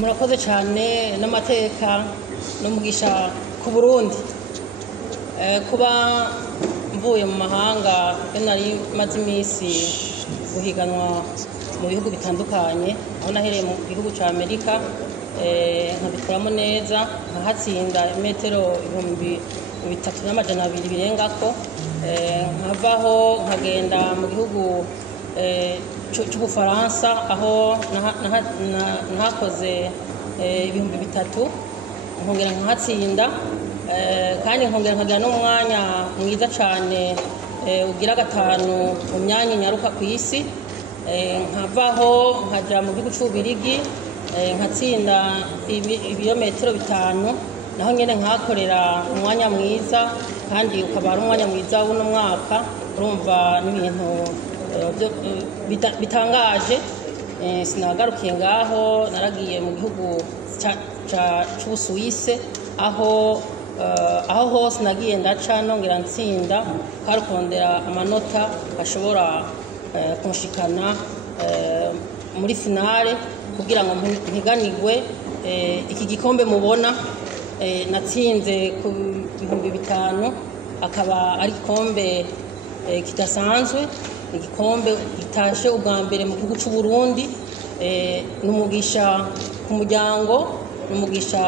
murakoze cyane n'amateka n'umugisha ku Burundi. Kuba mvuye mu mahanga nari maze iminsi guhiganwa mu bihugu bitandukanye, aho nahereye mu gihugu cya Amerika nkabikoramo neza, nkahatsinda metero 3,200 birengako, nkavaho nkagenda mu gihugu cy'Ubufaransa aho nahakoze 3,000, nkongera nkahatsinda kandi nkongera nkagira n'umwanya mwiza cyane ugira gatanu mu myanya nyaruka ku isi. Nkavaho nkajya mu gihugu cy'Ububirigi nkatsinda ibirometero 5, naho nyine nkakorera umwanya mwiza kandi ukaba ari umwanya mwiza w'uno mwaka. Urumva n'ibintu bitangaje. Sinagarukiye ngaho, naragiye mu gihugu cy'Ubusuwise aho hose nagiye ndaca nongera ntsinda, karukondera amanota ashobora kunshikana muri finale kugira ngo mpiganirwe iki gikombe mubona. Natsinze ku 5,000, akaba ari igikombe kidasanzwe, igikombe gitashe ubwa mbere mu gihugu cy'u Burundi. N'umugisha ku muryango, n'umugisha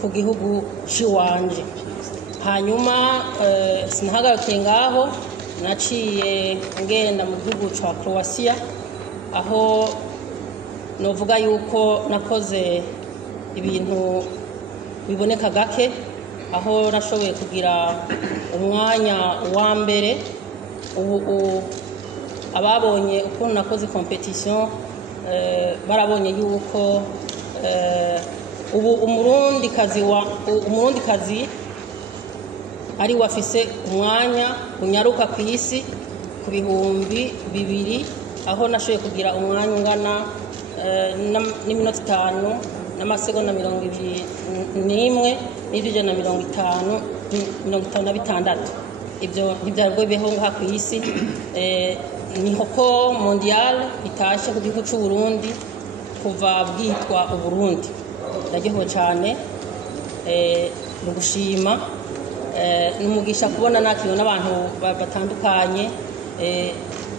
ku gihugu cy'iwanje. Hanyuma sinahagarukiye ngaho, naciye ngenda mu gihugu cya Croatia aho novuga yuko nakoze ibintu biboneka gake, aho nashoboye kugira umwanya wa mbere. Ubu ababonye ukuntu nakoze competition barabonye yuko ubu umurundikazi ari wafise umwanya unyaruka ku isi ku 2,000, aho nashoboye kugira umwanya ungana n'iminota 5 n'amasegonda 21 n'ijana 56. Ibyo ntibyarwo bibeho ngaha ku isi. Ni hoko mondial itashe ku gihugu cy'u Burundi kuva bwitwa Uburundi. Ndagiho cyane, no gushima, n'umugisha kubona nakiriwe n'abantu batandukanye.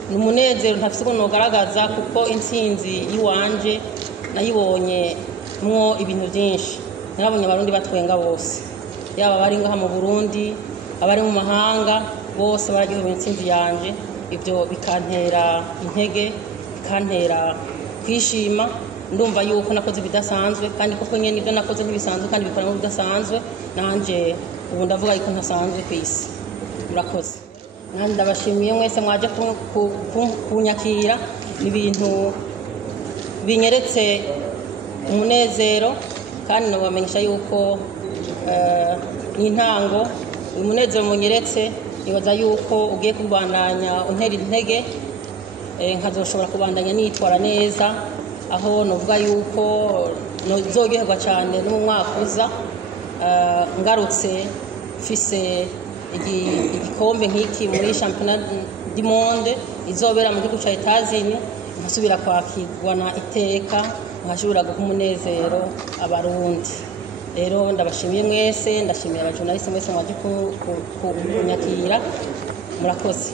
N'umunezero ntafise ko nogaragaza kuko intsinzi yiwanje nayibonye mwo ibintu byinshi. Narabonye abarundi batwenga bose, yaba bari ngaha mu Burundi, abari mu mahanga, bose baragiye mu intsinzi yanje. Ibyo bikantera intege, bikantera kwishima. Ndumva yuko nakoze bidasanzwe, kandi koko nyene ibyo nakoze ntibisanzwe kandi bikora mu bidasanzwe. Nanje ubu ndavuga yuko ntasanzwe ku isi. Murakoze. Nandi ndabashimiye mwese mwaje kunyakira. Ibintu binyeretse umunezero, kandi nabamenyesha yuko n'intango umunezero munyeretse. Nibaza yuko ugiye kubandanya untera intege, nkazoshobora kubandanya nitwara neza, aho novuga yuko nozoryoherwa cyane no mu mwaka uza ngarutse mfise igikombe nk'iki muri championnat du monde izobera mu gihugu cya Etazini, nkasubira kwakirwa na iteka, nkashobora guha umunezero abarundi. Rero ndabashimiye mwese, ndashimira abajournaliste mwese mwaje kunyakira. Murakoze.